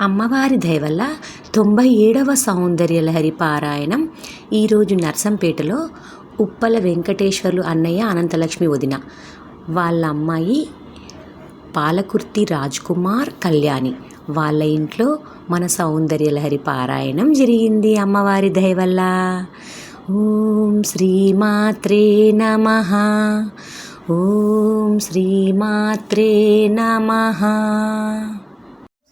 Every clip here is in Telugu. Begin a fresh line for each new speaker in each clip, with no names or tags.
అమ్మవారి దయవల్ల తొంభై ఏడవ సౌందర్యలహరి పారాయణం ఈరోజు నర్సంపేటలో ఉప్పల వెంకటేశ్వర్లు అన్నయ్య అనంతలక్ష్మి వదిన వాళ్ళ అమ్మాయి పాలకుర్తి రాజ్ కుమార్ కళ్యాణి. వాళ్ళ ఇంట్లో మన సౌందర్యలహరి పారాయణం జరిగింది అమ్మవారి దయవల్ల. ఓం శ్రీమాత్రే నమ. ఓం శ్రీమాత్రే నమ.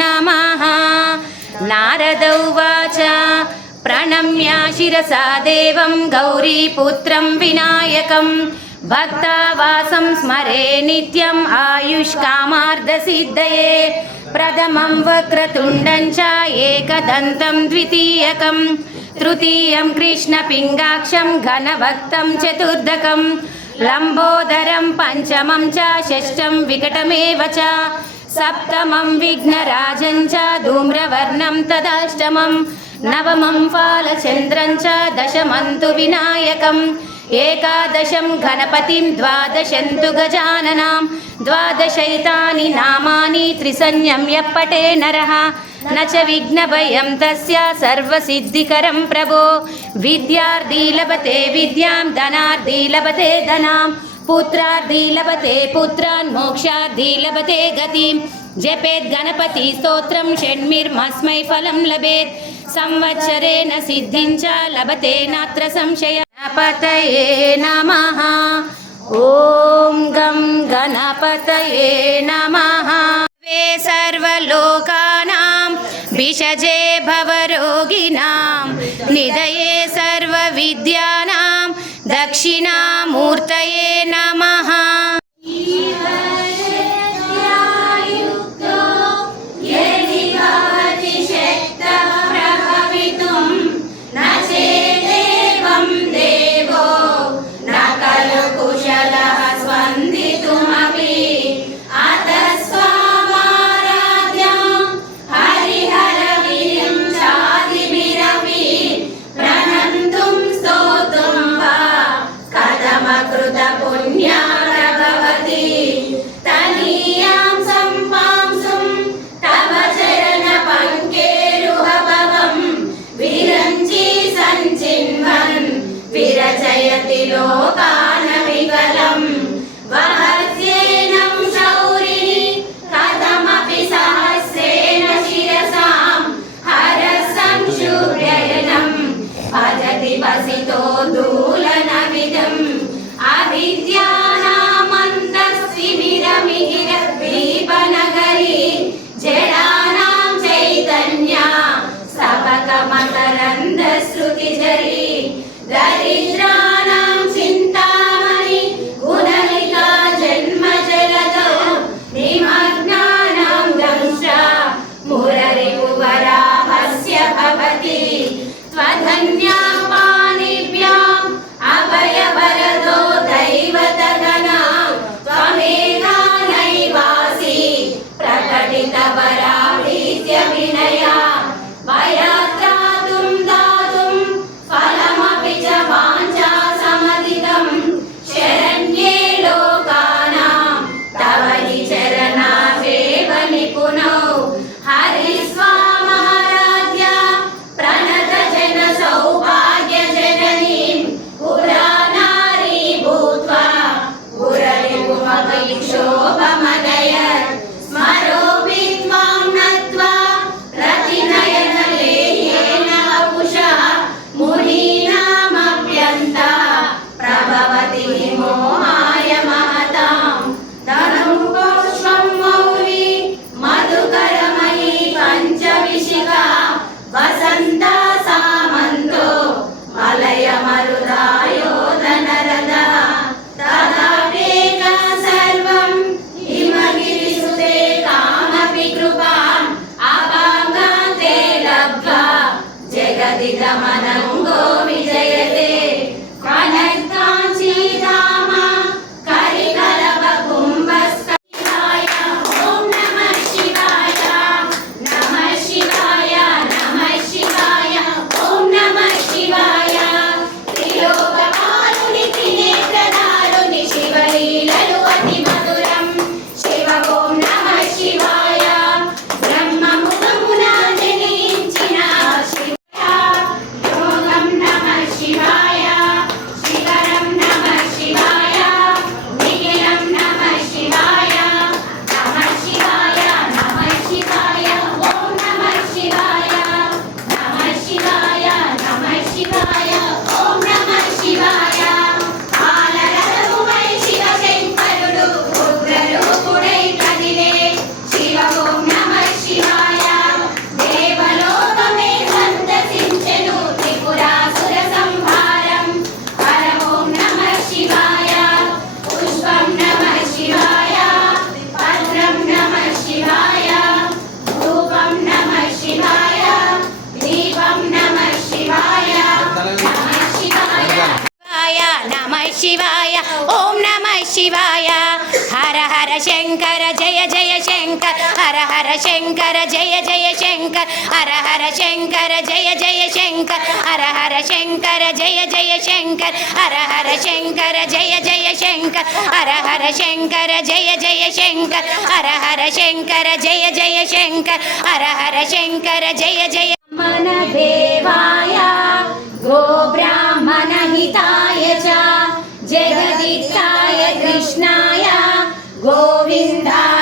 नमः नारद उवाच प्रणम्य शिरसा देवं गौरीपुत्रं विनायकं भक्तावासं स्मरे नित्यम् आयुष्कामार्धसिद्धये प्रथमं वक्रतुण्डं च एकदन्तं द्वितीयकं तृतीयं कृष्णपिङ्गाक्षं घनभक्तं चतुर्दकं लम्बोदरं पञ्चमं च षष्ठं विकटमेव च सप्तमं विघ्नराजं च धूम्रवर्णं तदाष्टमं नवमं फालचन्द्रं च दशमं तु विनायकम् एकादशं गणपतिं द्वादशं तु गजाननां द्वादशैतानि नामानि त्रिसंज्ञं यः पटे नरः न च विघ्नभयं तस्य सर्वसिद्धिकरं प्रभो विद्यार्थी लभते विद्यां धनार्थी लभते धनां पुत्रार्थी लभते पुत्रान् मोक्षार्थी लभते गतिं जपेत् गणपति स्तोत्रं षण्मिर्मस्मै फलं लभेत् संवत्सरेण सिद्धिं च लभते नात्र संशय गणपतये नमः ॐ गं गणपतये नमः वे सर्वलोकानां भिषजे भवरोगिणां निधये सर्वविद्यानां दक्षिणामूर्तये Manta शंकर, जय जय शंकर, हर हर शंकर, जय जय शंकर, हर हर शंकर, जय जय शंकर, हर हर शंकर, जय जय शंकर, हर हर शंकर, जय जय शंकर, हर हर शंकर, जय जय शंकर, हर हर शंकर, जय जय मन देवाय, गो ब्राह्मण हिताय च जगदिताय कृष्णाय, गोविन्दाय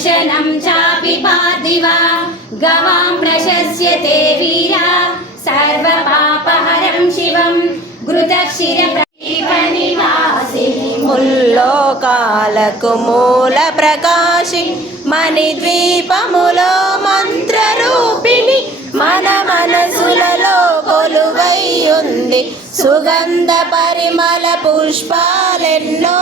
దర్శనం చాపి పార్థివ గవాం ప్రశస్యతే వీర సర్వపాపహరం శివం ఘృతక్షిర
ముల్లోకాలకు మూల ప్రకాశి మణి ద్వీపములో మంత్రరూపిణి మన మనసులలో కొలువై ఉంది సుగంధ పరిమళ పుష్పాలెన్నో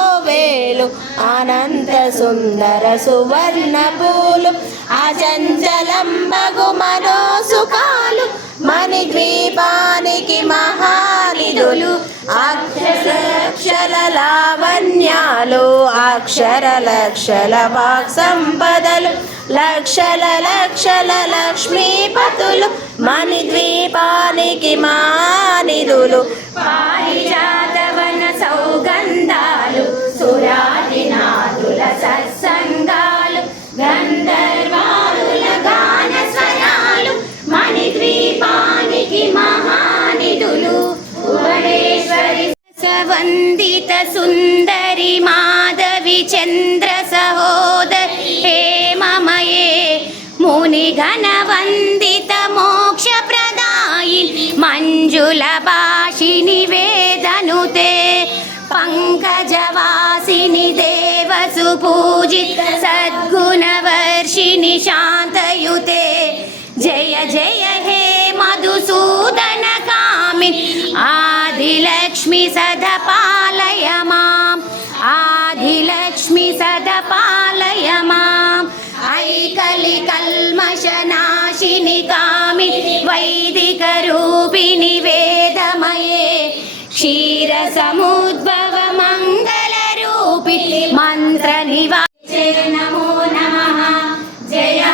వేలు ఆనంద సుందర సువర్ణ పూలు అచంచలంబగు మనోసుకాలు మణి ద్వీపానికి మహానిధులు అక్షర లావణ్యాలు అక్షర లక్షల వాక్ సంపదలు లక్షల లక్షల లక్ష్మీపతులు మణి ద్వీపానికి మానిధులు
పారిజాత సురాదినాదుల సత్సంగాలు గంధర్వాలుల గాన స్వరాలు మణిద్వీపానికి మహానిధులు భువనేశ్వరి వందిత సుందరి మాధవి చంద్ర సహోదరి హేమమయే మునిఘన వందిత మోక్ష ప్రదాయి మంజుల బా సముద్భవ మంగళ రూపి మంత్ర నివాసే నమో నమ. జయా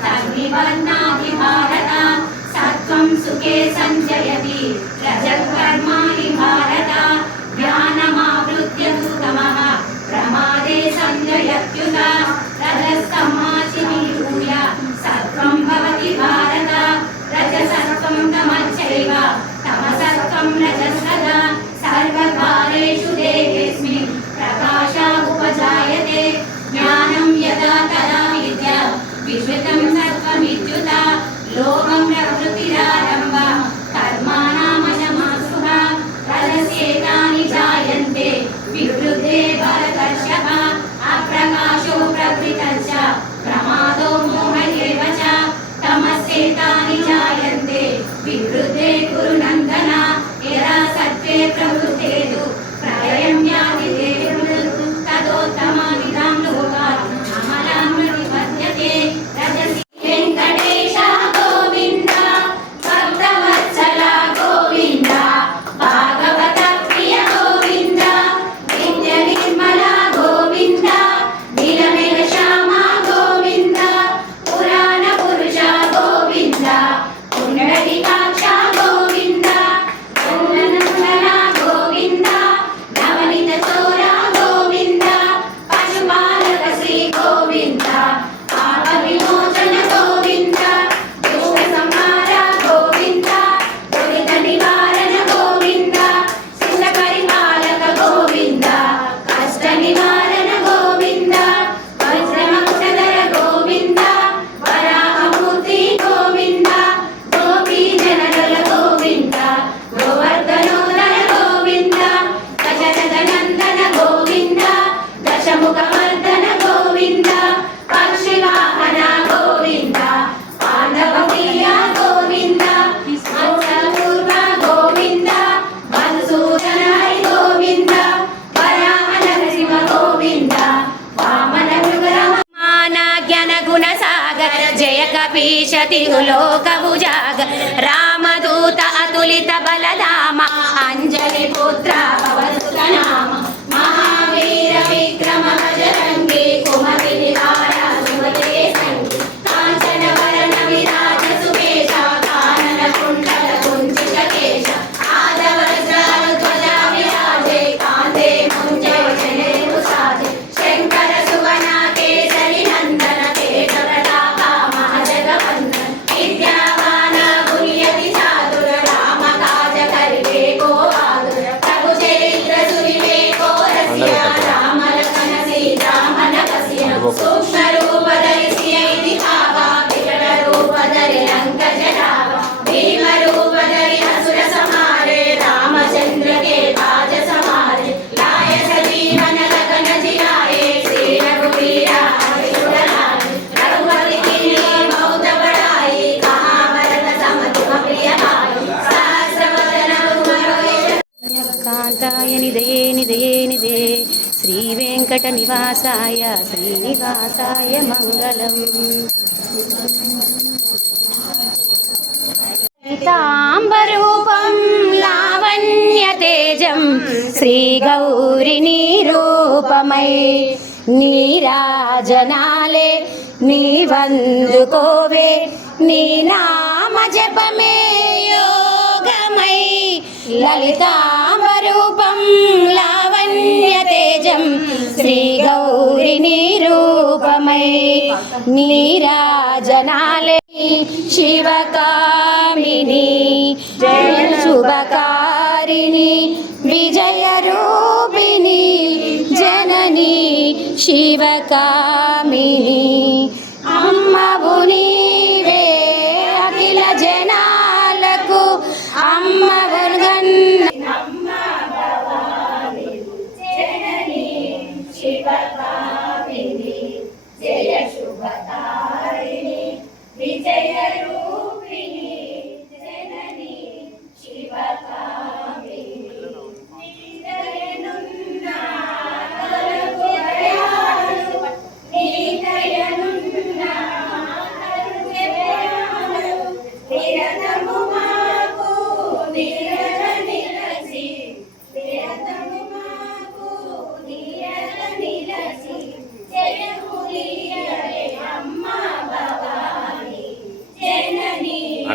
सर्वे वर्णानि भारत सत्त्वं सुखे सञ्जयति रजकर्माणि भारत ज्ञानमावृत्य तु तमः प्रमादे सञ्जयत्युत रजस्तमः चेतानि जायन्ते विकृते परकर्षः अप्रकाशो
వెంకట నివాసాయ శ్రీనివాసాయ మంగళం. పీతాంబరూపం
లావణ్యతేజం శ్రీగౌరిణీ రూపమై నీరాజనాలే నీవందుకోవే నీ నామ జపమే యోగమై. లలితాంబరూపం లా తేజం శ్రీ గౌరిని రూపమై నీరాజనాలే
శివకామిని శుభకారిణి విజయ రూపిణి జనని శివకామిని.
అమ్మవుని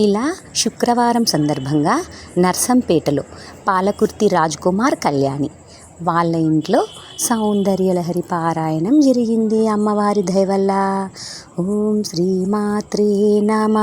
ఇలా శుక్రవారం సందర్భంగా నర్సంపేటలో పాలకుర్తి రాజ్కుమార్ కళ్యాణి వాళ్ళ ఇంట్లో సౌందర్యలహరి పారాయణం జరిగింది అమ్మవారి దయవల్ల. ఓం శ్రీమాత్రే నమ.